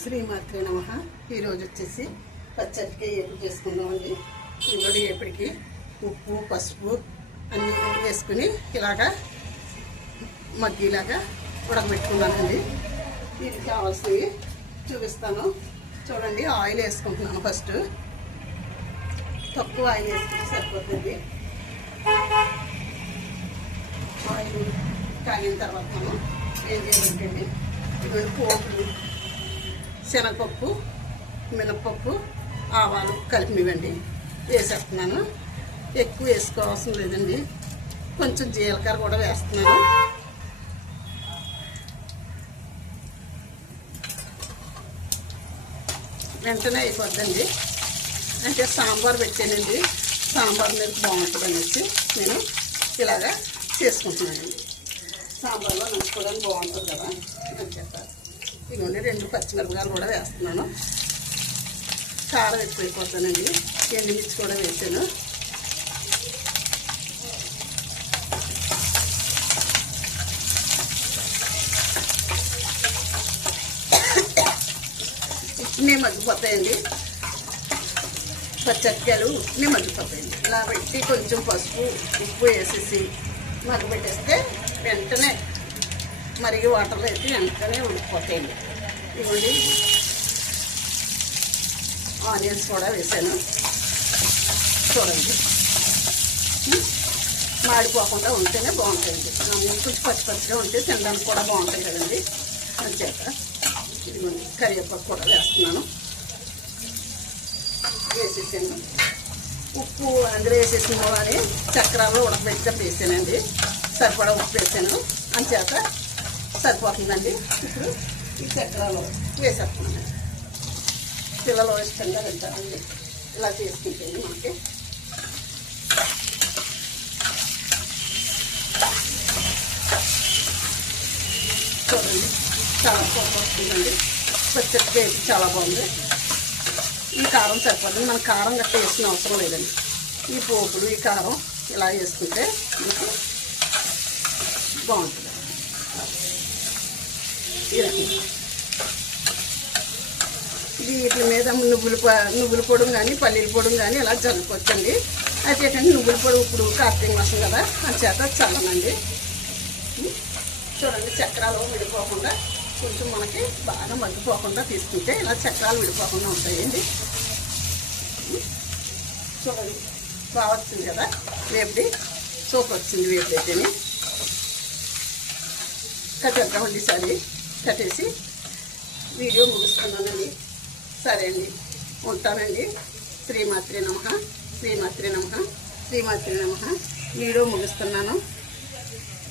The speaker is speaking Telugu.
శ్రీమాత్రి నమ. ఈరోజు వచ్చేసి పచ్చడికి ఏపుడు చేసుకుందామండి. ఇంకోటి ఏపుడికి ఉప్పు పసుపు అన్నీ వేసుకుని ఇలాగా మగ్గిలాగా ఉడకబెట్టుకున్నానండి. దీనికి కావాల్సినవి చూపిస్తాను. చూడండి ఆయిల్ వేసుకుంటున్నాను ఫస్ట్. తక్కువ ఆయిల్ వేసుకుంటే సరిపోతుంది. ఆయిల్ కాగిన తర్వాత ఏం చేయాలంటే ఇటువంటి పోపులు. శనగపప్పు మినపప్పు ఆవాలు కలిపినివ్వండి వేసేస్తున్నాను. ఎక్కువ వేసుకోవాల్సిన లేదండి. కొంచెం జీలకర్ర కూడా వేస్తున్నాను. వెంటనే అయిపోద్దండి. అంటే సాంబార్ పెట్టానండి. సాంబార్ మీద బాగుంటుంది అనేసి నేను ఇలాగా చేసుకుంటున్నానండి. సాంబార్లో నంచుకోవడానికి బాగుంటుంది కదా. అని చెప్పారు ఇదిగోండి రెండు పచ్చిమిరపకాయలు కూడా వేస్తున్నాను. కారం ఎక్కువైపోతానండి. ఎండుమిర్చి కూడా వేసాను. ఉప్పునే మగ్గిపోతాయండి. పచ్చక్కలు ఉప్పునే మగ్గిపోతాయండి. ఇలా పెట్టి కొంచెం పసుపు ఉప్పు వేసేసి మగ్గబెట్టేస్తే వెంటనే మరిగి వాటర్లో అయితే వెంటనే ఉడికిపోతాయండి ఇవ్వండి ఆనియన్స్ కూడా వేసాను. చూడండి. మాడిపోకుండా ఉంటేనే బాగుంటాయండి. ఆనియన్స్ కొంచెం పచ్చి పచ్చిగా ఉంటే తినడానికి కూడా బాగుంటుంది కదండి. అంచేత ఇదిగోండి. కరివేపాకు కూడా వేస్తున్నాను. వేసేసాను. ఉప్పు అందులో వేసేసిన అని చక్రాల్లో ఉడకబెట్టి వేసానండి. సరిపడా ఉప్పు వేసాను. అంచేత సరిపోతుందండి ఇప్పుడు ఈ చక్రాలు వేసేస్తున్నాను పిల్లలు ఇష్టంగా తింటారండి ఇలా చేసుకుంటే మనకి చూడండి చాలా పోపు వస్తుందండి పచ్చడికి చాలా బాగుంది ఈ కారం సరిపోతుంది మన కారం గట్ట వేసిన అవసరం లేదండి ఈ పోపులు ఈ కారం ఇలా వేసుకుంటే మనకి బాగుంటుంది ఈ రకంగా ఇది వీటి మీద నువ్వుల నువ్వుల పొడి కానీ పల్లీల పొడి కానీ ఇలా జరుపుకోవచ్చండి. అయితే ఏంటంటే నువ్వుల పొడి ఇప్పుడు కార్తీక మాసం కదా అని చేత చల్లనండి. చూడండి చక్రాలు విడిపోకుండా కొంచెం మనకి బాగా మగ్గిపోకుండా తీసుకుంటే ఇలా చక్రాలు విడిపోకుండా ఉంటాయండి. చూడండి బాగా వచ్చింది కదా వేపుడి. సూపర్ వచ్చింది వేపుడి అయితేనే. కట్టేద్దామండి ఈసారి కట్టేసి వీడియో ముగిస్తున్నానండి. సరే అండి. ఉంటానండి. శ్రీమాత్రి నమ. శ్రీమాత్రి నమ. శ్రీమాత్రి నమ. వీడియో ముగిస్తున్నాను.